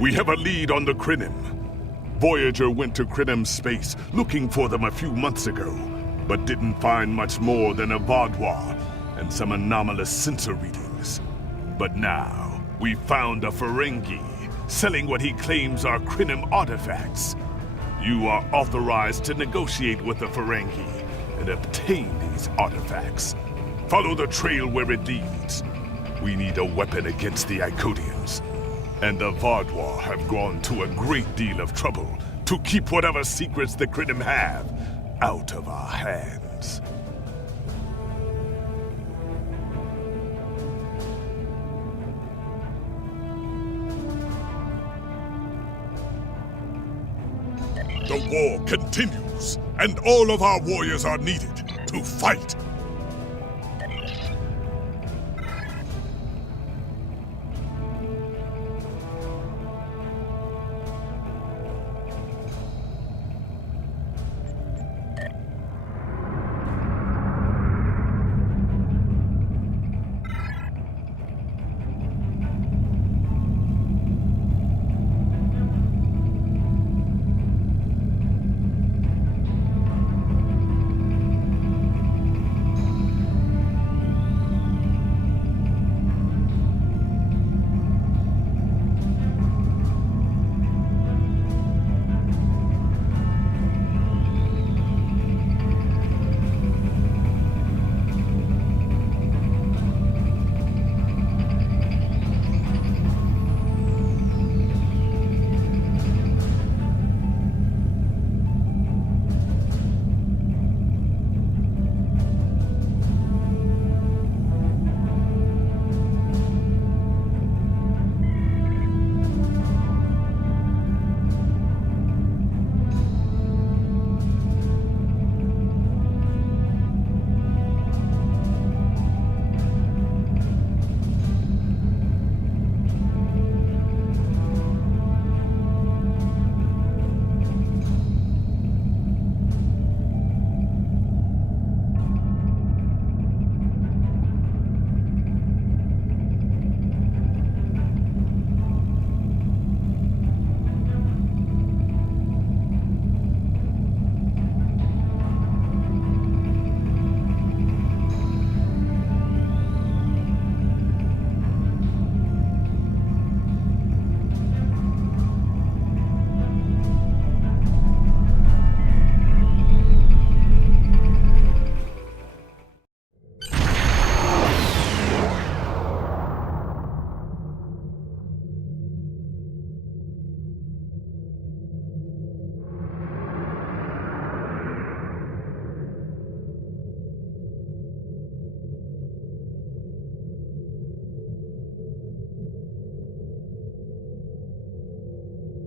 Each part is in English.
We have a lead on the Krynim. Voyager went to Krynim space looking for them a few months ago, but didn't find much more than a Vaadwaur and some anomalous sensor readings. But now, we found a Ferengi selling what he claims are Krynim artifacts. You are authorized to negotiate with the Ferengi and obtain these artifacts. Follow the trail where it leads. We need a weapon against the Icodians. And the Vaadwaur have gone to a great deal of trouble to keep whatever secrets the Krynim have out of our hands. The war continues, and all of our warriors are needed to fight.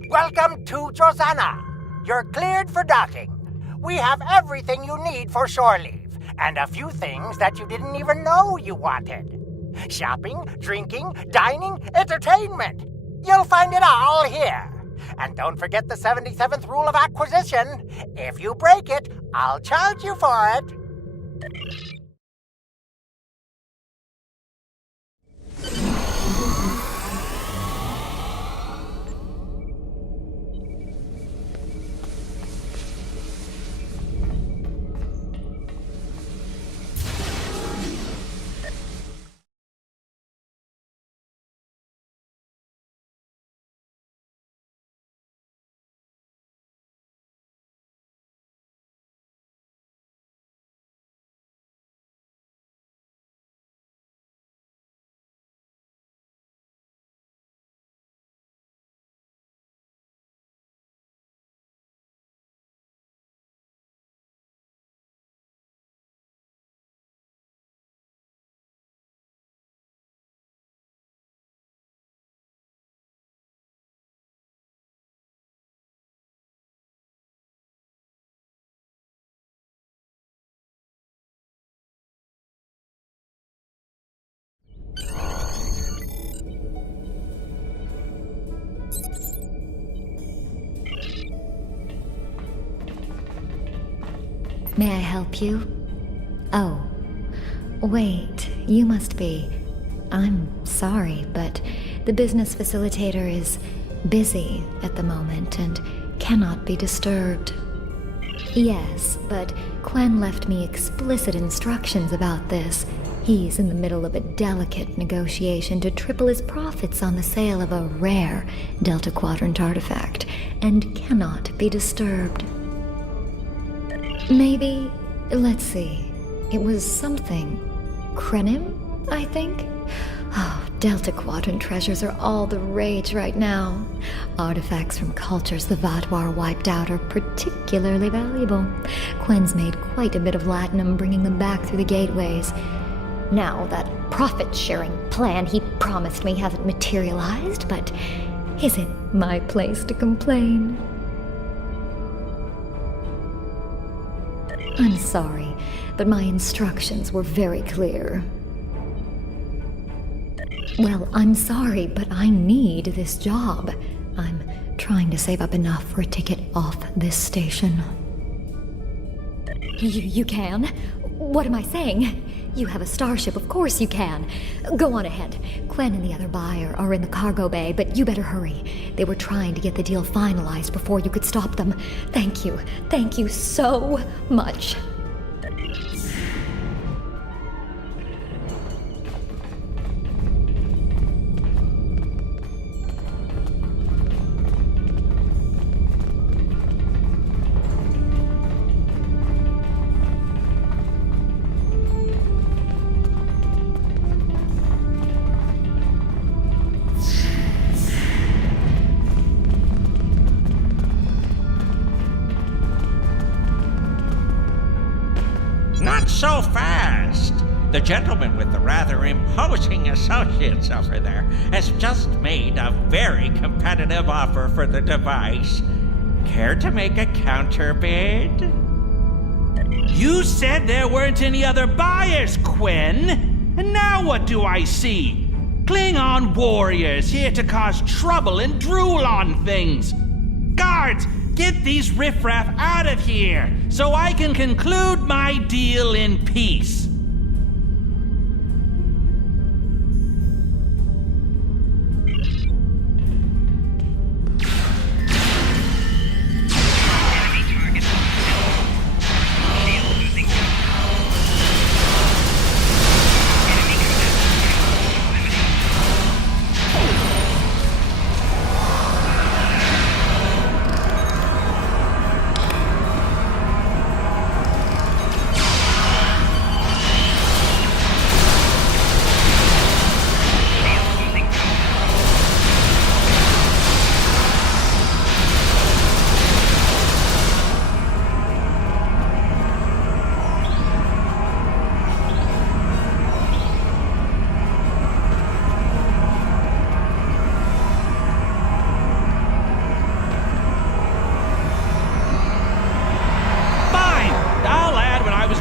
Welcome to Jozana. You're cleared for docking. We have everything you need for shore leave, and a few things that you didn't even know you wanted. Shopping, drinking, dining, entertainment. You'll find it all here. And don't forget the 77th rule of acquisition. If you break it, I'll charge you for it. May I help you? Oh, wait, you must be... I'm sorry, but the business facilitator is busy at the moment and cannot be disturbed. Yes, but Quen left me explicit instructions about this. He's in the middle of a delicate negotiation to triple his profits on the sale of a rare Delta Quadrant artifact, and cannot be disturbed. Maybe, let's see, it was something. Krenim, I think? Oh, Delta Quadrant treasures are all the rage right now. Artifacts from cultures the Vatwar wiped out are particularly valuable. Quen's made quite a bit of latinum bringing them back through the gateways. Now, that profit-sharing plan he promised me hasn't materialized, but is it my place to complain? I'm sorry, but my instructions were very clear. Well, I'm sorry, but I need this job. I'm trying to save up enough for a ticket off this station. You can? What am I saying? You have a starship, of course you can. Go on ahead. Quen and the other buyer are in the cargo bay, but you better hurry. They were trying to get the deal finalized before you could stop them. Thank you. Thank you so much. Not so fast! The gentleman with the rather imposing associates over there has just made a very competitive offer for the device. Care to make a counterbid? You said there weren't any other buyers, Quen. And now what do I see? Klingon warriors here to cause trouble and drool on things. Guards, get these riffraff out of here so I can conclude my deal in peace.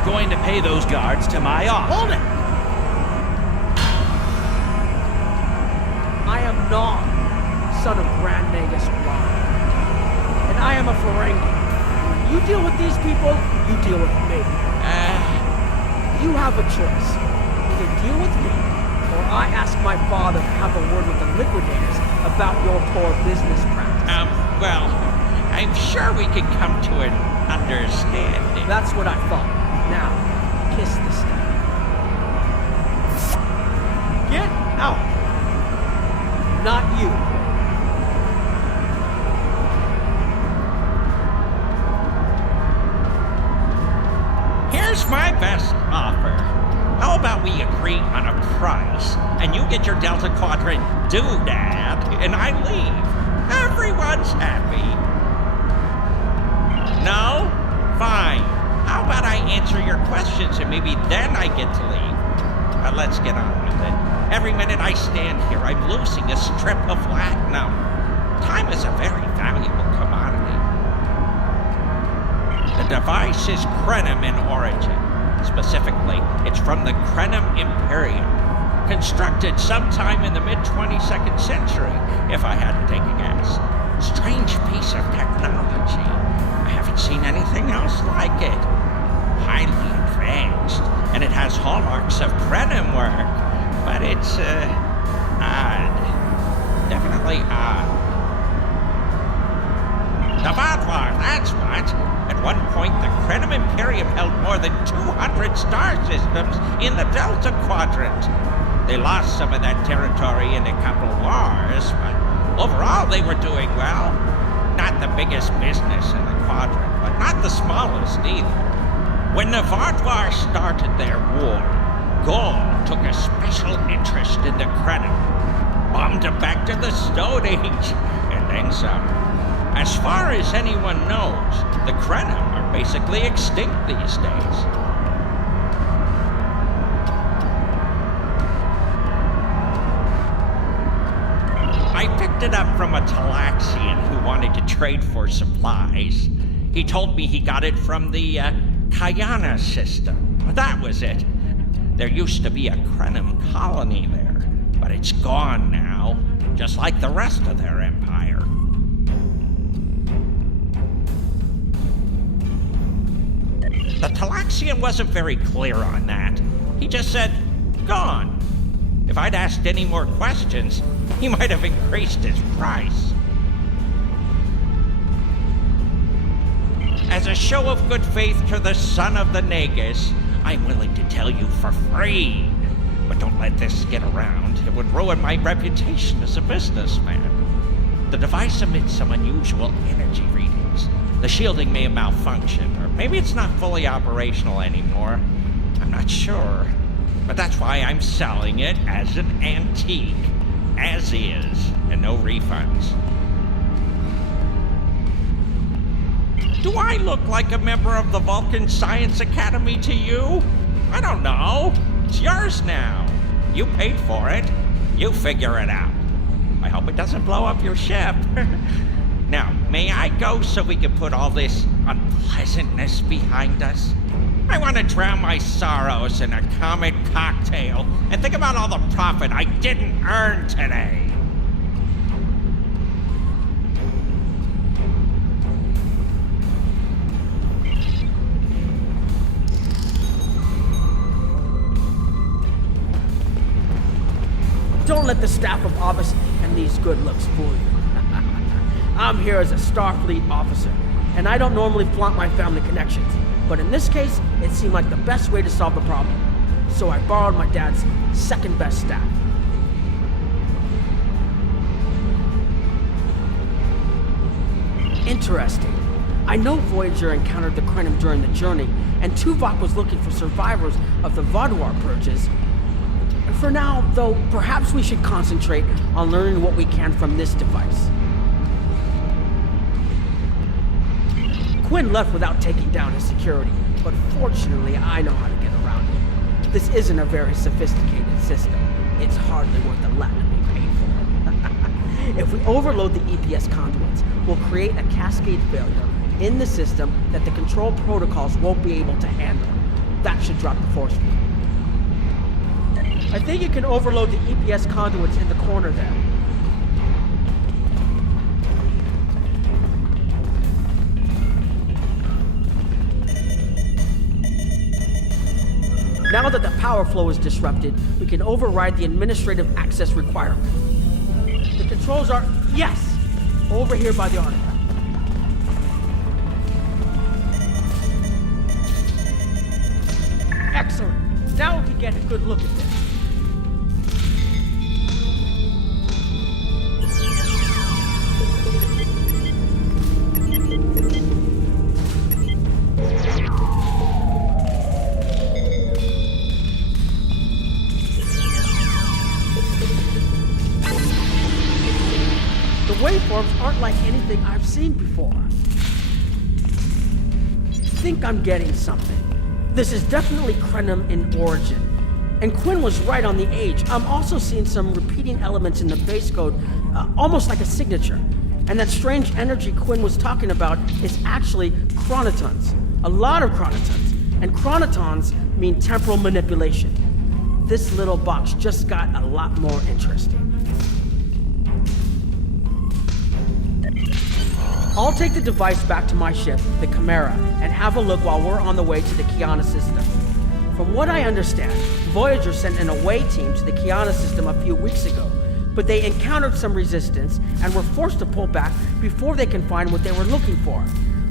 Going to pay those guards to my office. Hold it! I am not son of Grand Nagus Ryan. And I am a Ferengi. When you deal with these people, you deal with me. You have a choice. Either deal with me, or I ask my father to have a word with the Liquidators about your poor business practices. Well, I'm sure we can come to an understanding. That's what I thought. Now, kiss the step. Get out! Not you. Here's my best offer. How about we agree on a price, and you get your Delta Quadrant doodad, and I leave. Everyone's happy. No? Fine. How about I answer your questions and maybe then I get to leave? Let's get on with it. Every minute I stand here, I'm losing a strip of latinum. Time is a very valuable commodity. The device is Krenim in origin. Specifically, it's from the Krenim Imperium. Constructed sometime in the mid-22nd century, if I had to take a guess. Strange piece of technology. I haven't seen anything else like it. Highly advanced, and it has hallmarks of Krenim work, but it's, odd. Definitely odd. The Vaadwaur, that's what. At one point, the Krenim Imperium held more than 200 star systems in the Delta Quadrant. They lost some of that territory in a couple wars, but overall they were doing well. Not the biggest business in the quadrant, but not the smallest either. When the Vaadwaur started their war, Gaul took a special interest in the Krenim, bombed them back to the Stone Age, and then some. As far as anyone knows, the Krenim are basically extinct these days. I picked it up from a Talaxian who wanted to trade for supplies. He told me he got it from the Kyana system. That was it. There used to be a Krenim colony there, but it's gone now, just like the rest of their empire. The Talaxian wasn't very clear on that. He just said, gone. If I'd asked any more questions, he might have increased his price. As a show of good faith to the son of the Nagus, I'm willing to tell you for free. But don't let this get around. It would ruin my reputation as a businessman. The device emits some unusual energy readings. The shielding may have malfunctioned, or maybe it's not fully operational anymore. I'm not sure. But that's why I'm selling it as an antique. As is, and no refunds. Do I look like a member of the Vulcan Science Academy to you? I don't know. It's yours now. You paid for it. You figure it out. I hope it doesn't blow up your ship. Now, may I go so we can put all this unpleasantness behind us? I want to drown my sorrows in a comet cocktail and think about all the profit I didn't earn today. Don't let the staff of Obus and these good looks fool you. I'm here as a Starfleet officer, and I don't normally flaunt my family connections. But in this case, it seemed like the best way to solve the problem. So I borrowed my dad's second best staff. Interesting. I know Voyager encountered the Krenim during the journey, and Tuvok was looking for survivors of the Vaadwaur purges. For now, though, perhaps we should concentrate on learning what we can from this device. Quinn left without taking down his security, but fortunately I know how to get around it. This isn't a very sophisticated system. It's hardly worth the Latin we paid for. If we overload the EPS conduits, we'll create a cascade failure in the system that the control protocols won't be able to handle. That should drop the force field. I think you can overload the EPS conduits in the corner there. Now that the power flow is disrupted, we can override the administrative access requirement. The controls are, yes, over here by the artifact. Excellent. Now we can get a good look at this. The waveforms aren't like anything I've seen before. I think I'm getting something. This is definitely Krenim in origin. And Quinn was right on the age. I'm also seeing some repeating elements in the base code, almost like a signature. And that strange energy Quinn was talking about is actually chronotons. A lot of chronotons. And chronotons mean temporal manipulation. This little box just got a lot more interesting. I'll take the device back to my ship, the Chimera, and have a look while we're on the way to the Kyana system. From what I understand, Voyager sent an away team to the Kyana system a few weeks ago, but they encountered some resistance and were forced to pull back before they can find what they were looking for.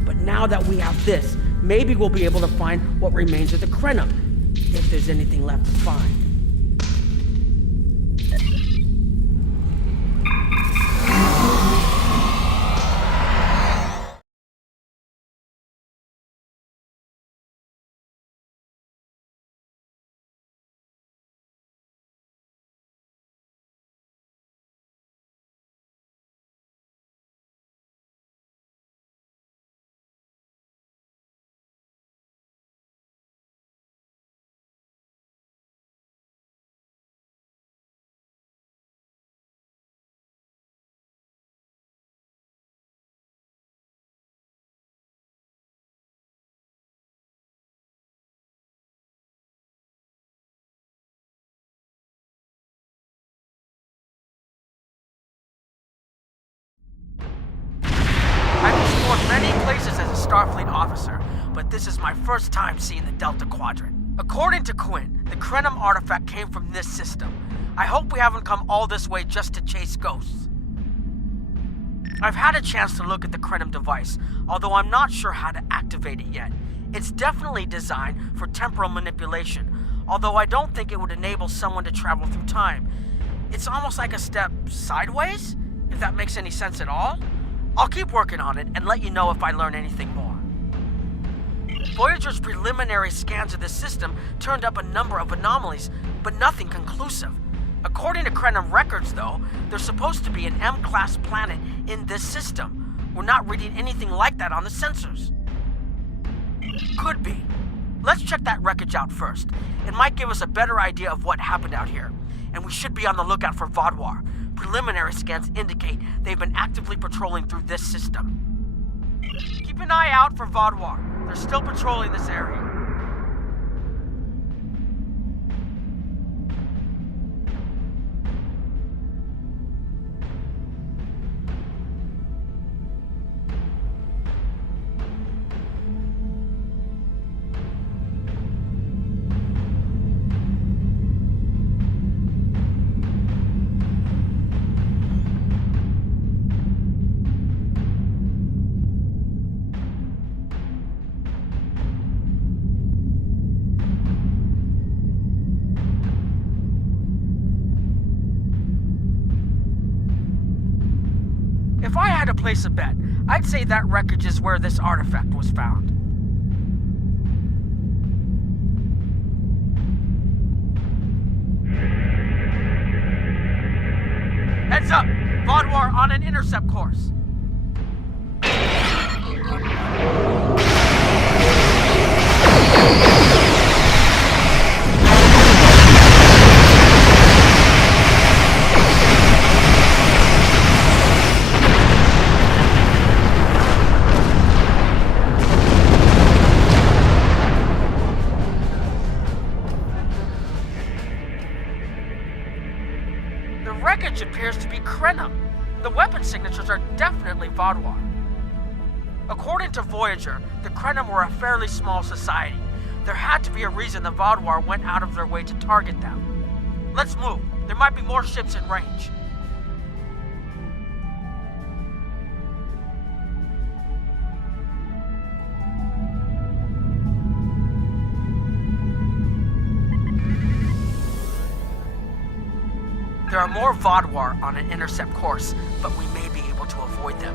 But now that we have this, maybe we'll be able to find what remains of the Krenim, if there's anything left to find. I've explored many places as a Starfleet officer, but this is my first time seeing the Delta Quadrant. According to Quinn, the Krenim artifact came from this system. I hope we haven't come all this way just to chase ghosts. I've had a chance to look at the Krenim device, although I'm not sure how to activate it yet. It's definitely designed for temporal manipulation, although I don't think it would enable someone to travel through time. It's almost like a step sideways, if that makes any sense at all. I'll keep working on it and let you know if I learn anything more. Voyager's preliminary scans of the system turned up a number of anomalies, but nothing conclusive. According to Krenim records, though, there's supposed to be an M-class planet in this system. We're not reading anything like that on the sensors. Could be. Let's check that wreckage out first. It might give us a better idea of what happened out here. And we should be on the lookout for Vaadwaur. Preliminary scans indicate they've been actively patrolling through this system. Keep an eye out for Vaadwaur. They're still patrolling this area. If I had to place a bet, I'd say that wreckage is where this artifact was found. Heads up! Vaadwaur on an intercept course. The wreckage appears to be Krenim. The weapon signatures are definitely Vaadwaur. According to Voyager, the Krenim were a fairly small society. There had to be a reason the Vaadwaur went out of their way to target them. Let's move. There might be more ships in range. There are more Vaadwaur on an intercept course, but we may be able to avoid them.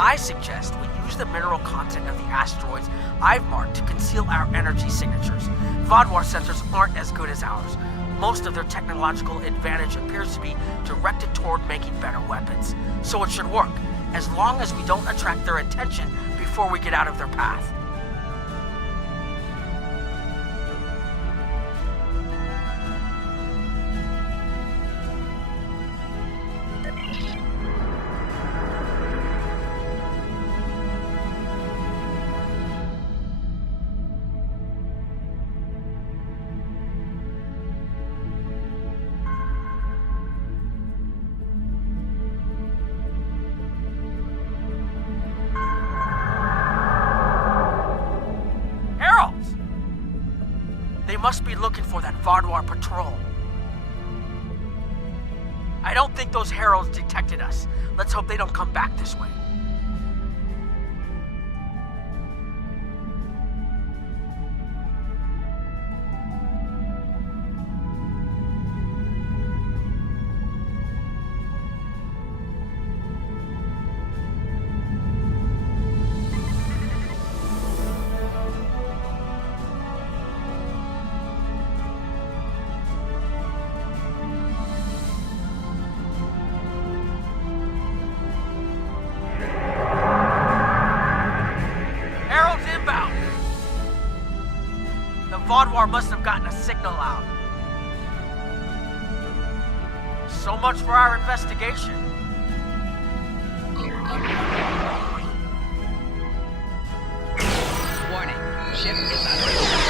I suggest we use the mineral content of the asteroids I've marked to conceal our energy signatures. Vaadwaur sensors aren't as good as ours. Most of their technological advantage appears to be directed toward making better weapons. So it should work, as long as we don't attract their attention before we get out of their path. They must be looking for that Vaadwaur patrol. I don't think those heralds detected us. Let's hope they don't come back this way. Vaadwaur must have gotten a signal out. So much for our investigation. Warning, ship is under attack.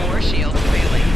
Core shield failing.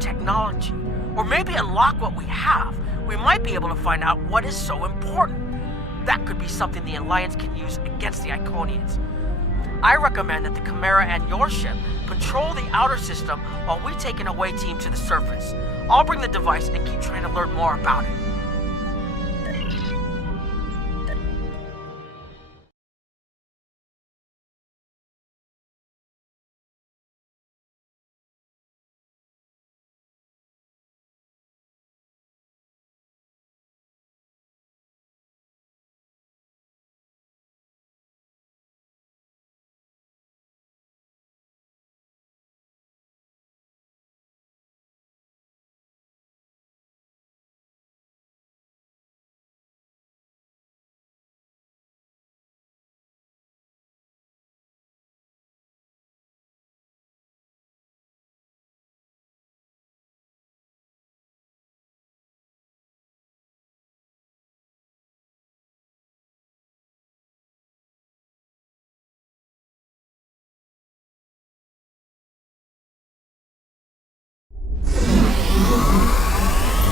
Technology, or maybe unlock what we have, we might be able to find out what is so important. That could be something the Alliance can use against the Iconians. I recommend that the Chimera and your ship patrol the outer system while we take an away team to the surface. I'll bring the device and keep trying to learn more about it.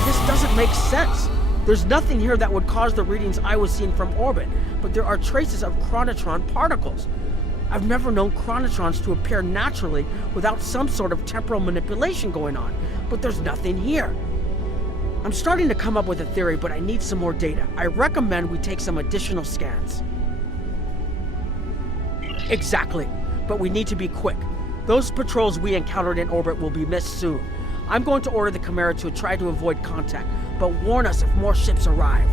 This doesn't make sense. There's nothing here that would cause the readings I was seeing from orbit, but there are traces of chronotron particles. I've never known chronotrons to appear naturally without some sort of temporal manipulation going on, but there's nothing here. I'm starting to come up with a theory, but I need some more data. I recommend we take some additional scans. Exactly, but we need to be quick. Those patrols we encountered in orbit will be missed soon. I'm going to order the Chimera to try to avoid contact, but warn us if more ships arrive.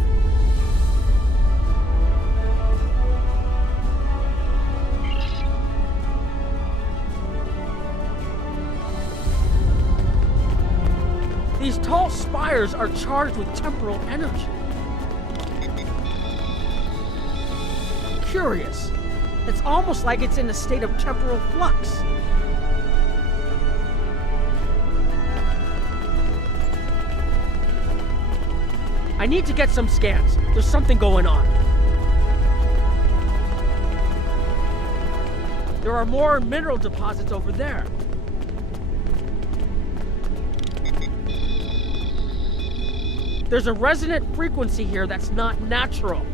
These tall spires are charged with temporal energy. Curious. It's almost like it's in a state of temporal flux. I need to get some scans. There's something going on. There are more mineral deposits over there. There's a resonant frequency here that's not natural.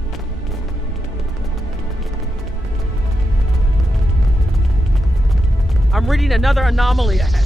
I'm reading another anomaly ahead.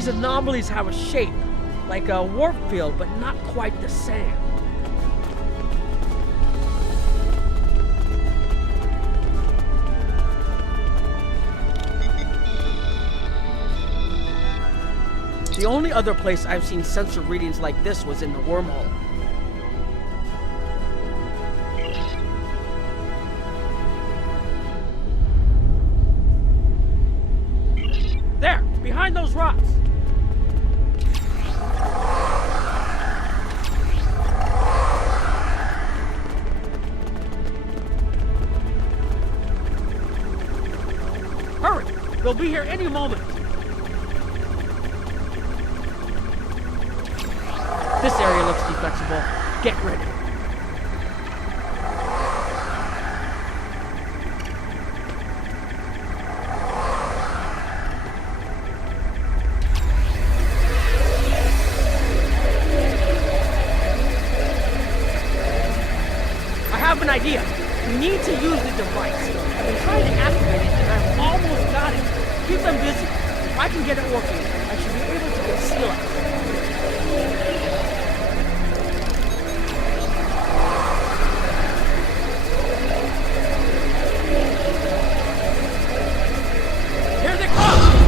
These anomalies have a shape, like a warp field, but not quite the same. The only other place I've seen sensor readings like this was in the wormhole. There, behind those rocks. Hurry, they'll be here any moment. This area looks defensible. Get ready. I have an idea. We need to use the device. I've been trying to activate it and I've almost got it. Keep them busy. If I can get it working, I should be able to conceal it. Here they come!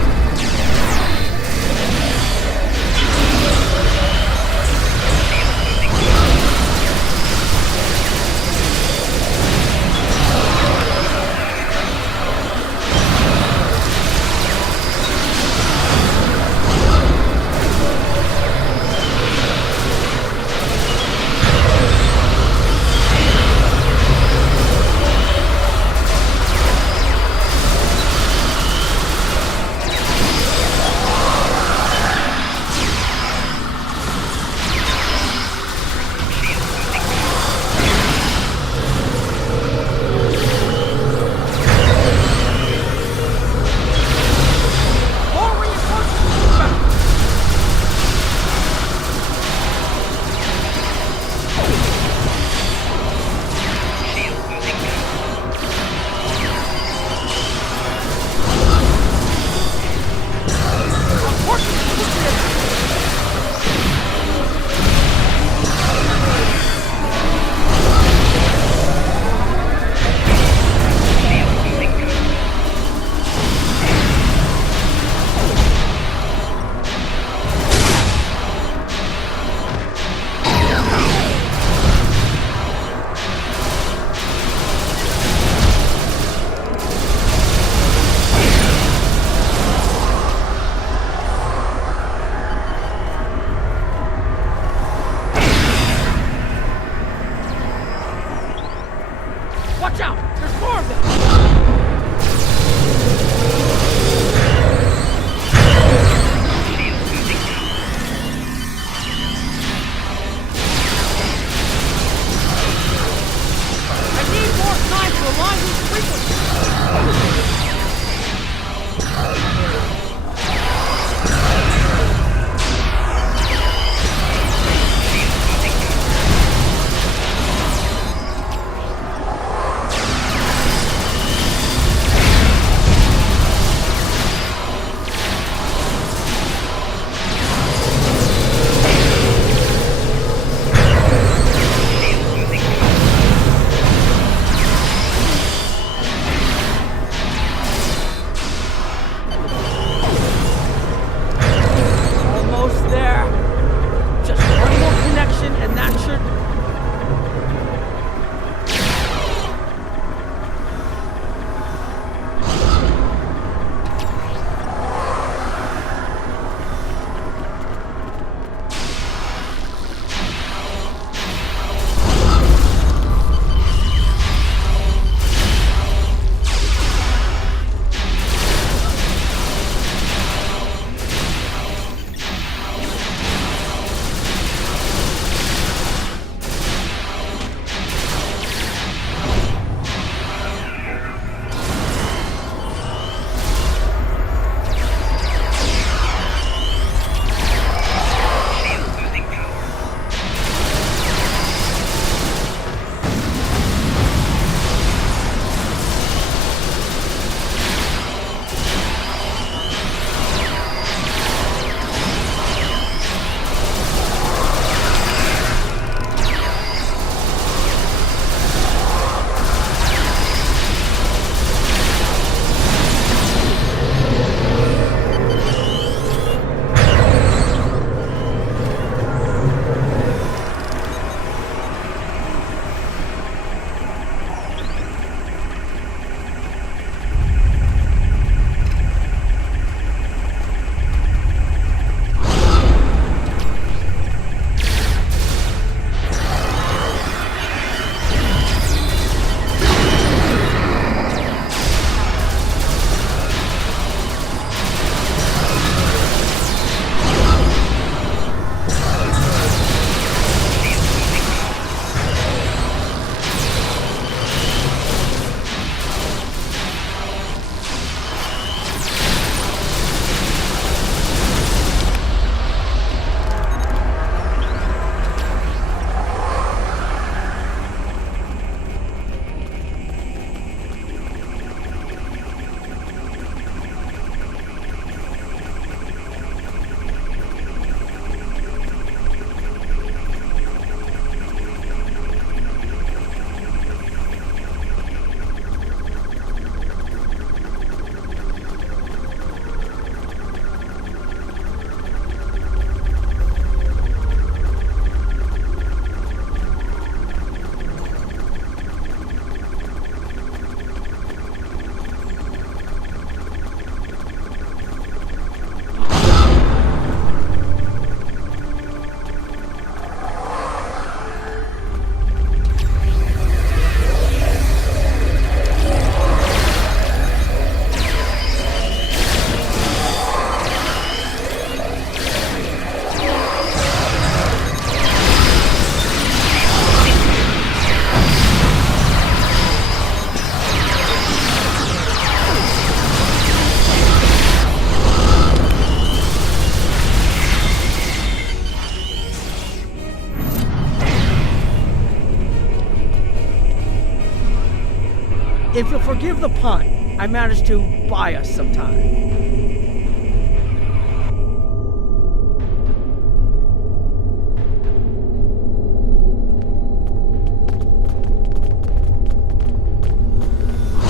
Forgive the pun. I managed to buy us some time.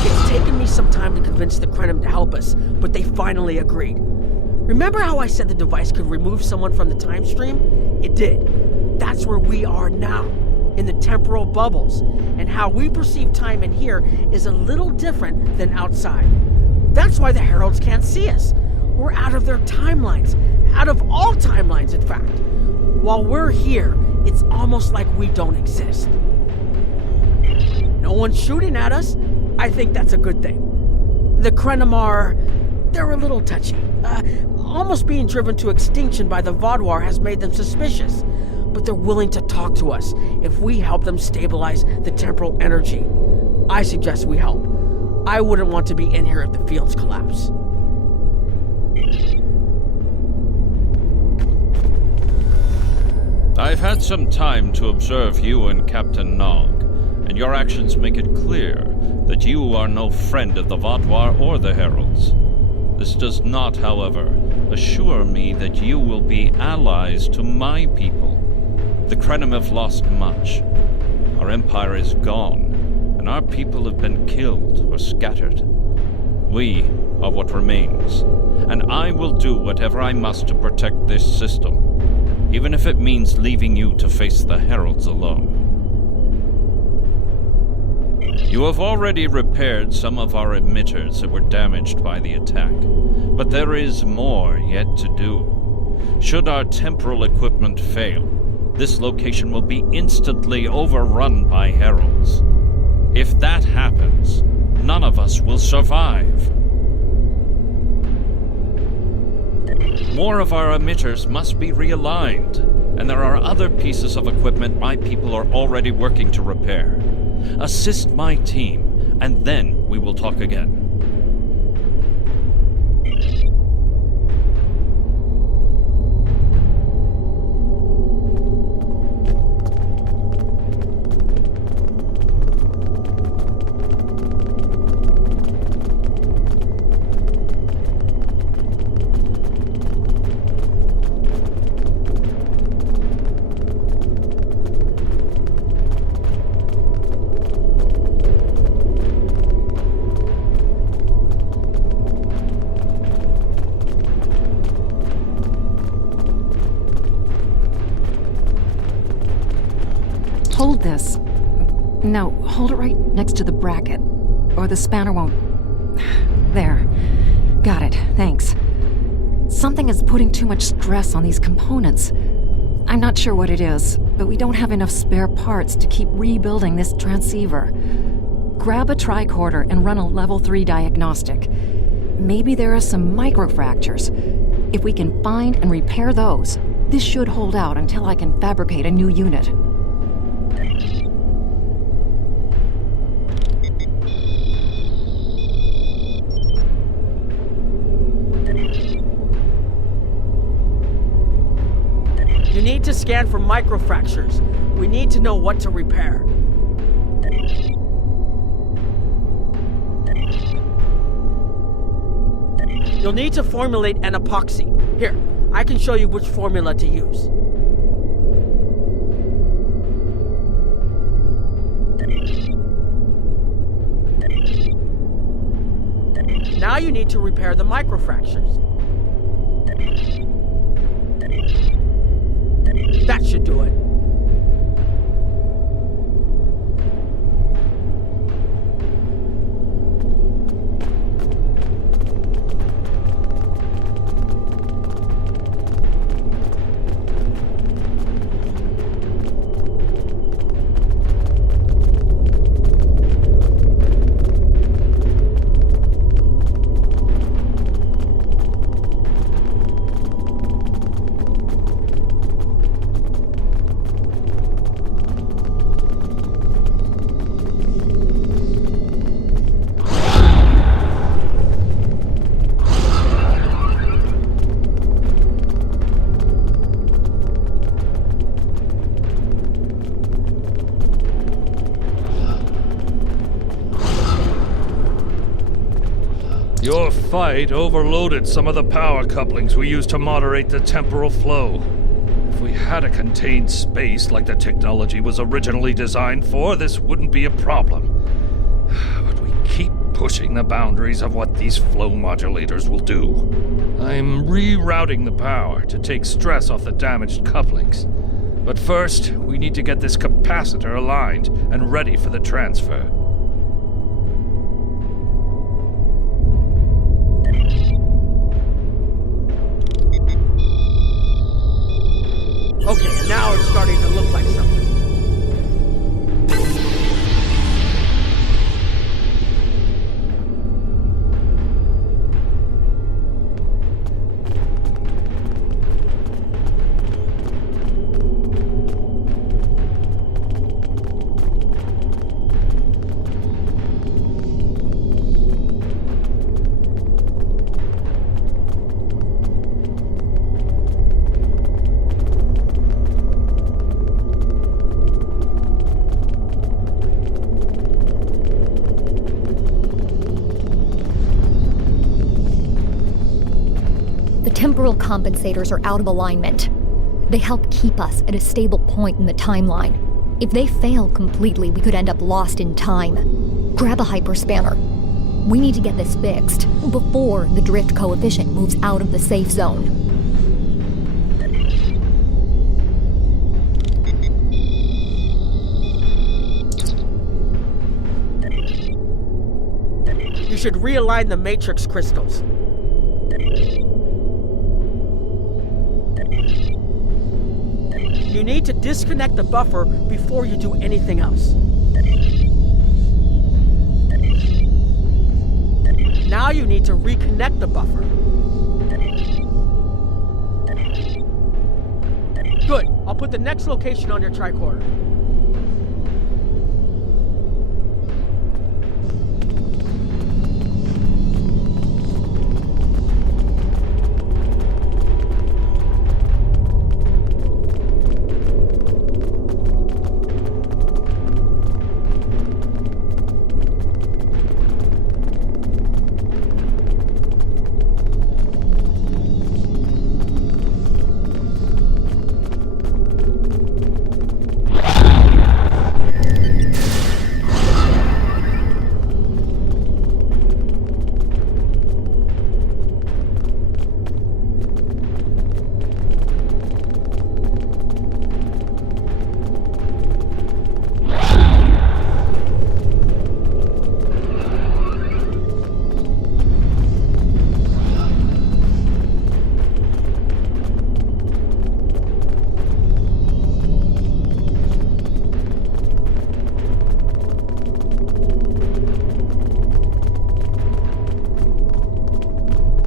It's taken me some time to convince the Krenim to help us, but they finally agreed. Remember how I said the device could remove someone from the time stream? It did. That's where we are now, in the temporal bubbles, and how we perceive time in here is a little different than outside. That's why the Heralds can't see us. We're out of their timelines, out of all timelines, in fact. While we're here, it's almost like we don't exist. No one's shooting at us. I think that's a good thing. The Krenim are... they're a little touchy. Almost being driven to extinction by the Vaadwaur has made them suspicious. But they're willing to talk to us if we help them stabilize the temporal energy. I suggest we help. I wouldn't want to be in here if the fields collapse. I've had some time to observe you and Captain Nog, and your actions make it clear that you are no friend of the Vaadwaur or the Heralds. This does not, however, assure me that you will be allies to my people. The Krenim have lost much. Our empire is gone, and our people have been killed or scattered. We are what remains, and I will do whatever I must to protect this system, even if it means leaving you to face the Heralds alone. You have already repaired some of our emitters that were damaged by the attack, but there is more yet to do. Should our temporal equipment fail, this location will be instantly overrun by Heralds. If that happens, none of us will survive. More of our emitters must be realigned, and there are other pieces of equipment my people are already working to repair. Assist my team, and then we will talk again. Hold this. No, hold it right next to the bracket, or the spanner won't... There. Got it, thanks. Something is putting too much stress on these components. I'm not sure what it is, but we don't have enough spare parts to keep rebuilding this transceiver. Grab a tricorder and run a level 3 diagnostic. Maybe there are some microfractures. If we can find and repair those, this should hold out until I can fabricate a new unit. You need to scan for microfractures. We need to know what to repair. You'll need to formulate an epoxy. Here, I can show you which formula to use. Now you need to repair the microfractures. That should do it. Your fight overloaded some of the power couplings we use to moderate the temporal flow. If we had a contained space like the technology was originally designed for, this wouldn't be a problem. But we keep pushing the boundaries of what these flow modulators will do. I'm rerouting the power to take stress off the damaged couplings. But first, we need to get this capacitor aligned and ready for the transfer. Okay, now it's starting to look like something. Temporal compensators are out of alignment. They help keep us at a stable point in the timeline. If they fail completely, we could end up lost in time. Grab a hyperspanner. We need to get this fixed before the drift coefficient moves out of the safe zone. You should realign the matrix crystals. You need to disconnect the buffer before you do anything else. Now you need to reconnect the buffer. Good. I'll put the next location on your tricorder.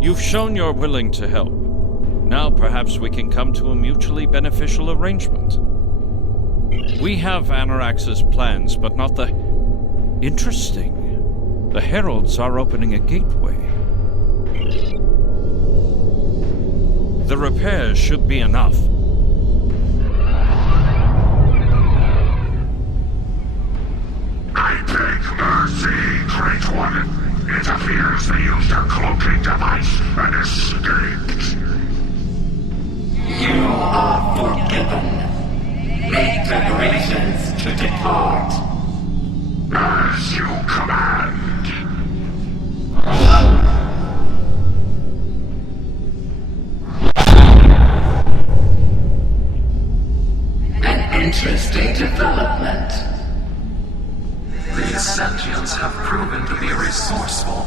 You've shown you're willing to help. Now perhaps we can come to a mutually beneficial arrangement. We have Anorax's plans, but not the... Interesting. The Heralds are opening a gateway. The repairs should be enough. I beg mercy, Great One. It appears they used a cloaking device and escaped. You are forgiven. Make preparations to depart. As you command. An interesting development. These sentients have proven to be resourceful.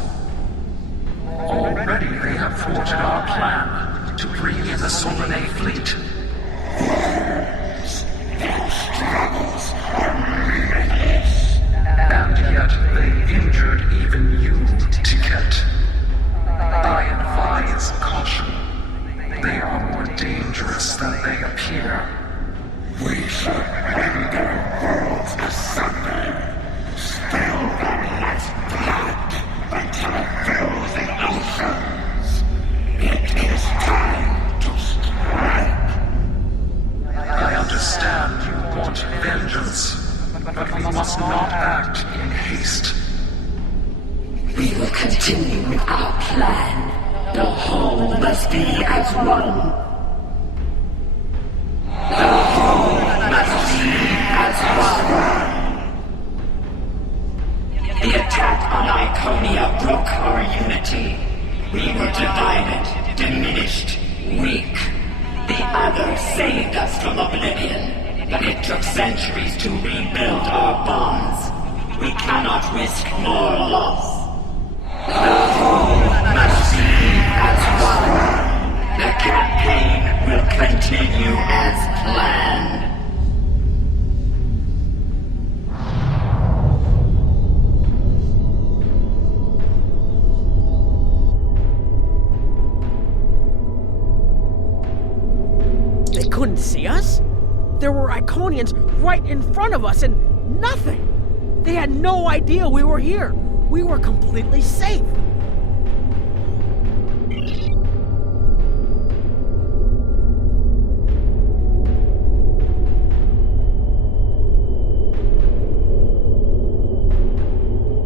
Already they have thwarted our plan to bring in the Solanae fleet. And yet they injured even you, Ticket. I advise caution. They are more dangerous than they appear. We should render worlds asunder. Spill them as blood until it fills the oceans. It is time to strike. with our plan, the whole must be as one. The whole must be as one. The attack on Iconia broke our unity. We were divided, diminished, weak. The others saved us from oblivion, but it took centuries to rebuild our bonds. We cannot risk more loss. The whole must be as one. The campaign will continue as planned. They couldn't see us? There were Iconians right in front of us and nothing. They had no idea we were here. We were completely safe.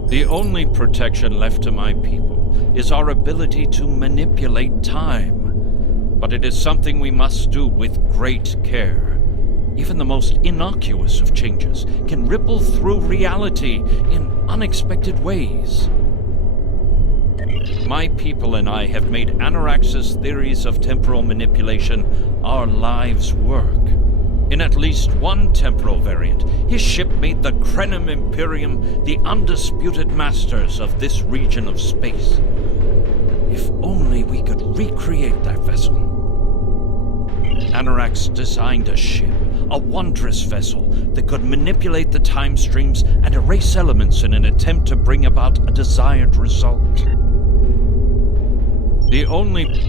The only protection left to my people is our ability to manipulate time. But it is something we must do with great care. Even the most innocuous of changes can ripple through reality in unexpected ways. My people and I have made Anarax's theories of temporal manipulation our lives' work. In at least one temporal variant, his ship made the Krenim Imperium the undisputed masters of this region of space. If only we could recreate that vessel. Anarax designed a ship, a wondrous vessel that could manipulate the time streams and erase elements in an attempt to bring about a desired result.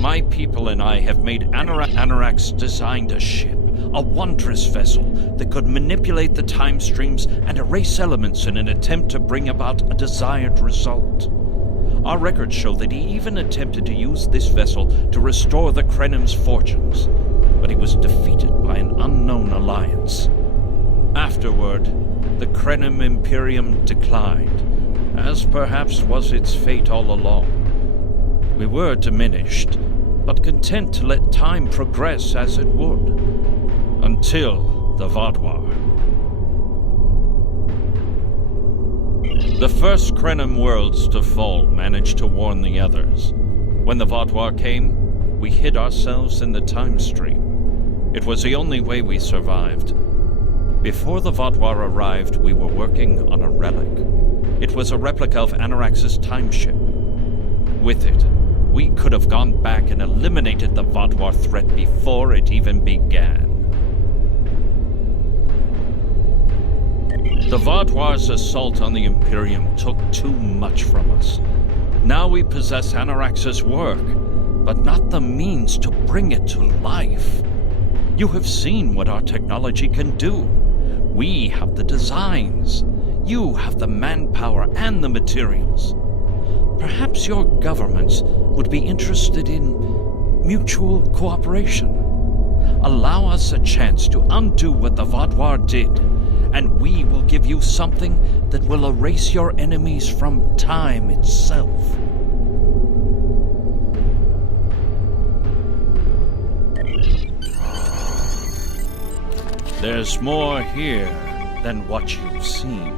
My people and I have made Anarax designed a ship, a wondrous vessel that could manipulate the time streams and erase elements in an attempt to bring about a desired result. Our records show that he even attempted to use this vessel to restore the Krenim's fortunes, but he was defeated by an unknown alliance. Afterward, the Krenim Imperium declined, as perhaps was its fate all along. We were diminished, but content to let time progress as it would, until the Vaadwaur. The first Krenim worlds to fall managed to warn the others. When the Vaadwaur came, we hid ourselves in the time stream. It was the only way we survived. Before the Vaadwaur arrived, we were working on a relic. It was a replica of Anarax's time ship. With it, we could have gone back and eliminated the Vaadwaur threat before it even began. The Vaadwaur's assault on the Imperium took too much from us. Now we possess Anarax's work, but not the means to bring it to life. You have seen what our technology can do. We have the designs. You have the manpower and the materials. Perhaps your governments would be interested in mutual cooperation. Allow us a chance to undo what the Vaadwaur did, and we will give you something that will erase your enemies from time itself. There's more here than what you've seen.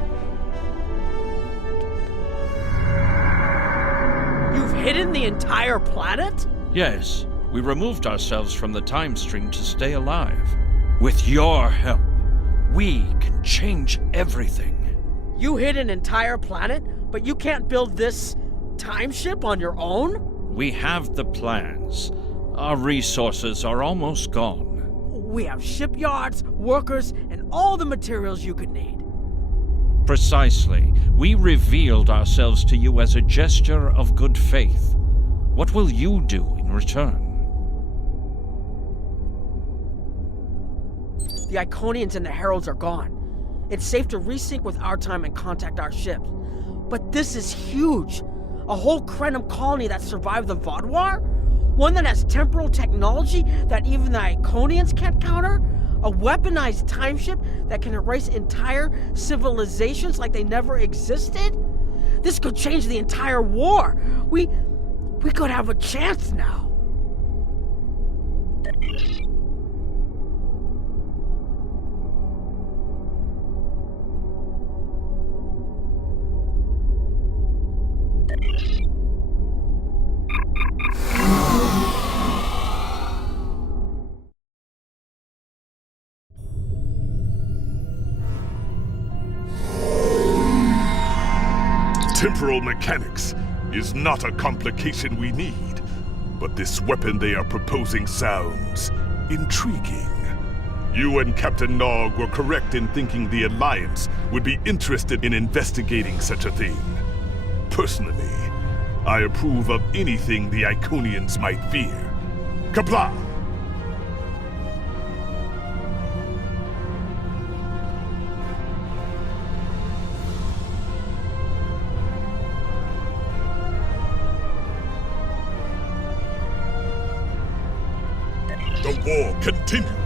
You've hidden the entire planet? Yes, we removed ourselves from the time stream to stay alive. With your help, we can change everything. You hid an entire planet, but you can't build this time ship on your own? We have the plans. Our resources are almost gone. We have shipyards, workers, and all the materials you could need. Precisely. We revealed ourselves to you as a gesture of good faith. What will you do in return? The Iconians and the Heralds are gone. It's safe to resync with our time and contact our ships. But this is huge. A whole Krenim colony that survived the Vaadwaur? One that has temporal technology that even the Iconians can't counter? A weaponized time ship that can erase entire civilizations like they never existed? This could change the entire war. We could have a chance now. Temporal mechanics is not a complication we need, but this weapon they are proposing sounds intriguing. You and Captain Nog were correct in thinking the Alliance would be interested in investigating such a thing. Personally, I approve of anything the Iconians might fear. Qapla'! The war continues.